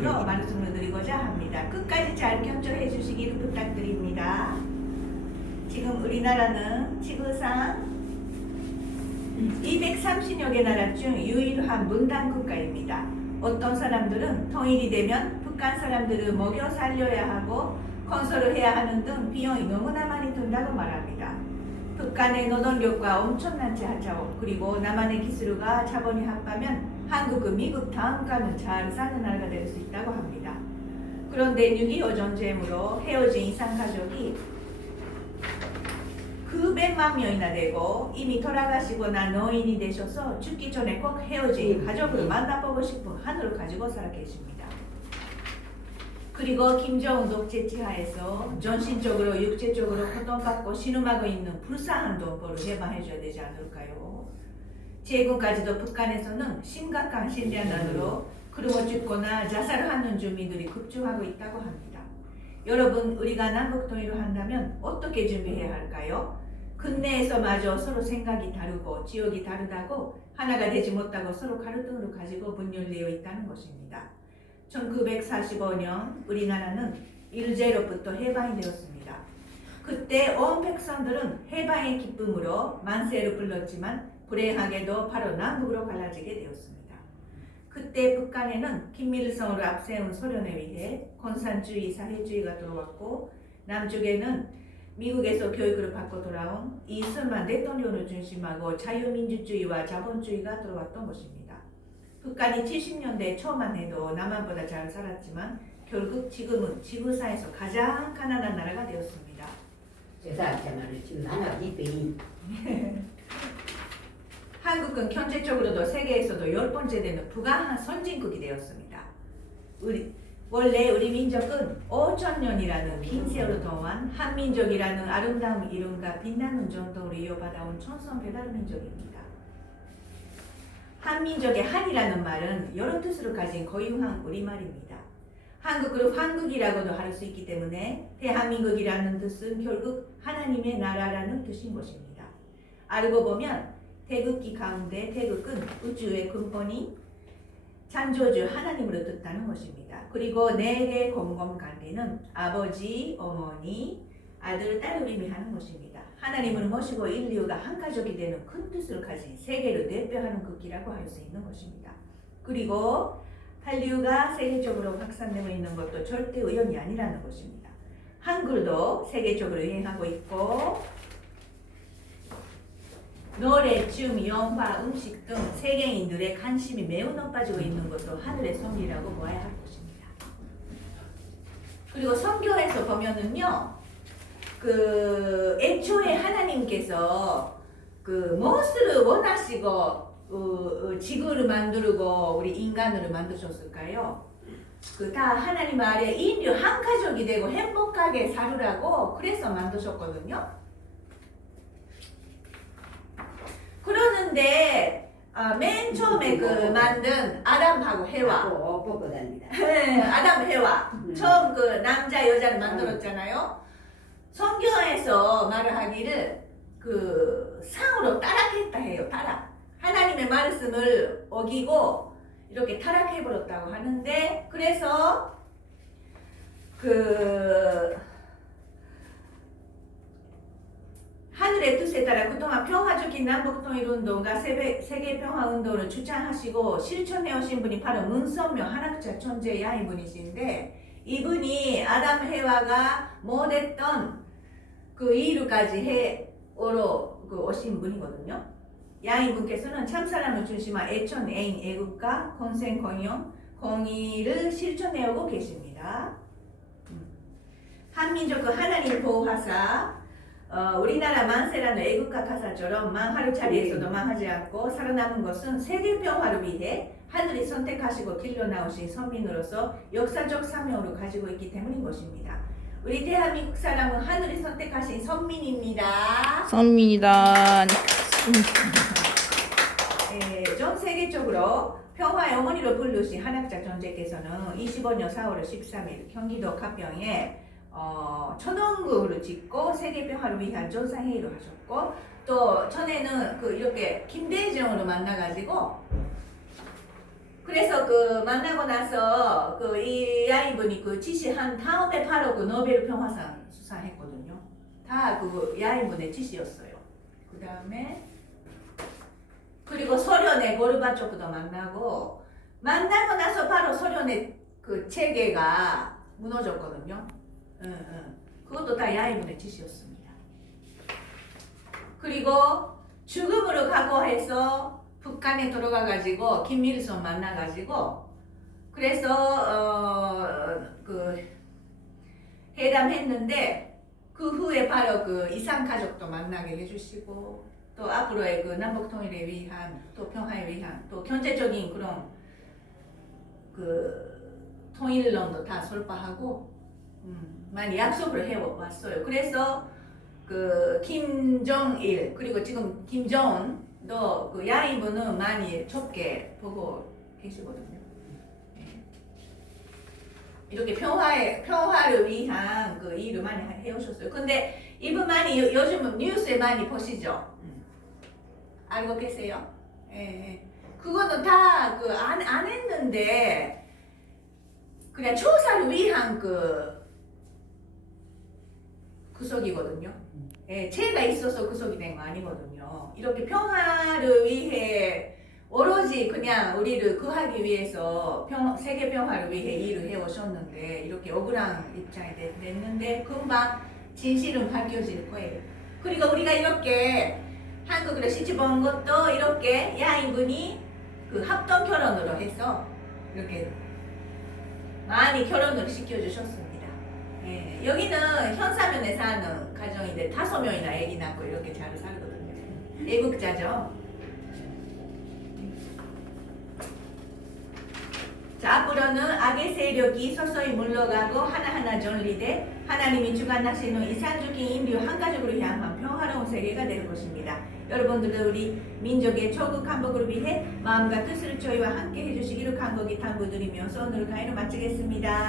마음으로 말씀을 드리고자 합니다. 끝까지 잘 경청해 주시기를 부탁드립니다. 지금 우리나라는 지구상 230여 개 나라 중 유일한 문단 국가입니다. 어떤 사람들은 통일이 되면 북한 사람들을 먹여 살려야 하고 건설을 해야 하는 등 비용이 너무나 많이 든다고 말합니다. 북한의 노동력과 엄청난 자원 그리고 남한의 기술과 자본이 합하면 한국은 미국 다음가는 잘 사는 나라가 될 수 있다고 합니다. 그런데 6.25 전쟁으로 헤어진 이산 가족이 900만 명이나 되고 이미 돌아가시거나 노인이 되셔서 죽기 전에 꼭 헤어진 가족을 만나보고 싶은 하늘을 가지고 살아 계십니다. 그리고 김정은 독재 지하에서 정신적으로 육체적으로 고통받고 신음하고 있는 불쌍한 동포를 해방해줘야 되지 않을까요? 제군까지도 북한에서는 심각한 심리난으로 굶어 죽거나 자살하는 주민들이 급증하고 있다고 합니다. 여러분, 우리가 남북 통일을 한다면 어떻게 준비해야 할까요? 근내에서마저 서로 생각이 다르고 지역이 다르다고 하나가 되지 못하고 서로 가르등으로 가지고 분열되어 있다는 것입니다. 1945년 우리나라는 일제로부터 해방이 되었습니다. 그때 온 백성들은 해방의 기쁨으로 만세를 불렀지만 불행하게도 바로 남북으로 갈라지게 되었습니다. 그때 북한에는 김일성을 앞세운 소련에 의해 공산주의, 사회주의가 들어왔고 남쪽에는 미국에서 교육을 받고 돌아온 이승만 대통령을 중심하고 자유민주주의와 자본주의가 들어왔던 것입니다. 북한이 70년대 초만 해도 남한보다 잘 살았지만 결국 지금은 지구상에서 가장 가난한 나라가 되었습니다. 죄송하지만 지금 하나 이배인 한국은 경제적으로도 세계에서도 10번째 되는 부강한 선진국이 되었습니다. 원래 우리 민족은 5천년이라는 긴 세월 동안 한민족이라는 아름다운 이름과 빛나는 전통으로 이어받아온 천성배다른 민족입니다. 한민족의 한이라는 말은 여러 뜻으로 가진 고유한 우리말입니다. 한국을 황국이라고도 할 수 있기 때문에 대한민국이라는 뜻은 결국 하나님의 나라라는 뜻인 것입니다. 알고 보면 태극기 가운데 태극은 우주의 근본인 창조주 하나님으로 뜻하는 것입니다. 그리고 네 개의 공공관계는 아버지, 어머니, 아들, 딸을 의미하는 것입니다. 하나님을 모시고 인류가 한 가족이 되는 큰 뜻을 가진 세계를 대표하는 국기라고 할 수 있는 것입니다. 그리고 한류가 세계적으로 확산되고 있는 것도 절대 우연이 아니라는 것입니다. 한글도 세계적으로 유행하고 있고 노래, 춤, 영화, 음식 등 세계인들의 관심이 매우 높아지고 있는 것도 하늘의 섭리라고 보아야 할 것입니다. 그리고 성경에서 보면은요, 애초에 하나님께서 무엇을 원하시고 지구를 만들고 우리 인간을 만드셨을까요? 다 하나님 아래 인류 한 가족이 되고 행복하게 살으라고 그래서 만드셨거든요. 그러는데 맨 처음에 만든 아담하고 해와 아담 해와 처음 남자 여자를 만들었잖아요. 성경에서 말을 하기를 상으로 타락했다 해요. 타락. 하나님의 말씀을 어기고 이렇게 타락해버렸다고 하는데 그래서 하늘의 뜻에 따라 그동안 평화적인 남북통일운동과 세계평화운동을 주창하시고 실천해오신 분이 바로 문선명 한학자 천재 야인분이신데 이분이 아담 해와가 못했던 이루까지 해오러 오신 분이거든요. 야인분께서는 참사람을 중심한 애천, 애인, 애국가, 공생, 공영, 공의를 실천해오고 계십니다. 한민족은 하나님을 보호하사 우리나라 만세라는 애국가 가사처럼 망할 자리에서도 망하지 않고 살아남은 것은 세계 평화를 위해 하늘이 선택하시고 길러 나오신 선민으로서 역사적 사명으로 가지고 있기 때문인 것입니다. 우리 대한민국 사람은 하늘이 선택하신 선민입니다. 선민이다. 전 세계적으로 평화의 어머니로 부르신 한학자 존재께서는 25년 4월 13일 경기도 가평에 천원구를 짓고 세계평화를 위한 전사회의를 하셨고 또 전에는 이렇게 김대중으로 만나가지고 그래서 그 만나고 나서 그 이 야인분이 그 지시한 다음에 바로 그 노벨 평화상 수상했거든요. 다 그 야인분의 지시였어요. 그 다음에 그리고 소련의 고르바초프도 만나고 나서 바로 소련의 그 체계가 무너졌거든요. 그것도 다 야인분의 지시였습니다. 그리고 죽음으로 각오해서 북한에 들어가가지고 김일성 만나가지고 그래서 그 회담했는데 그 후에 바로 그 이산 가족도 만나게 해주시고 또 앞으로의 그 남북 통일을 위한 또 평화를 위한 또 경제적인 그런 그 통일론도 다 설파하고 많이 약속을 해왔어요. 그래서 그 김정일 그리고 지금 김정은도 그 야인분은 많이 좁게 보고 계시거든요. 이렇게 평화를 위한 그 일을 많이 해오셨어요. 근데 이분 많이 요즘 뉴스에 많이 보시죠? 알고 계세요? 예. 그거는 다 그 안 했는데 그냥 조사를 위한 그 구속이거든요. 예, 죄가 있어서 구속이 된 거 아니거든요. 이렇게 평화를 위해 오로지 그냥 우리를 구하기 위해서 세계 평화를 위해 일을 해오셨는데 이렇게 억울한 입장이 됐는데 금방 진실은 밝혀질 거예요. 그리고 우리가 이렇게 한국으로 시집 온 것도 이렇게 야인분이 그 합동 결혼으로 해서 이렇게 많이 결혼을 시켜주셨습니다. 예, 여기는 현사면에 사는 가정인데 5명이나 아기 낳고 이렇게 잘 살거든요. 애국자죠. 자, 앞으로는 악의 세력이 서서히 물러가고 하나하나 정리돼 하나님이 주관하시는 이산적인 인류 한 가족으로 향한 평화로운 세계가 될 것입니다. 여러분들도 우리 민족의 조국 한복을 위해 마음과 뜻을 저희와 함께 해주시기를 간곡히 당부드리면서 오늘 강의를 마치겠습니다.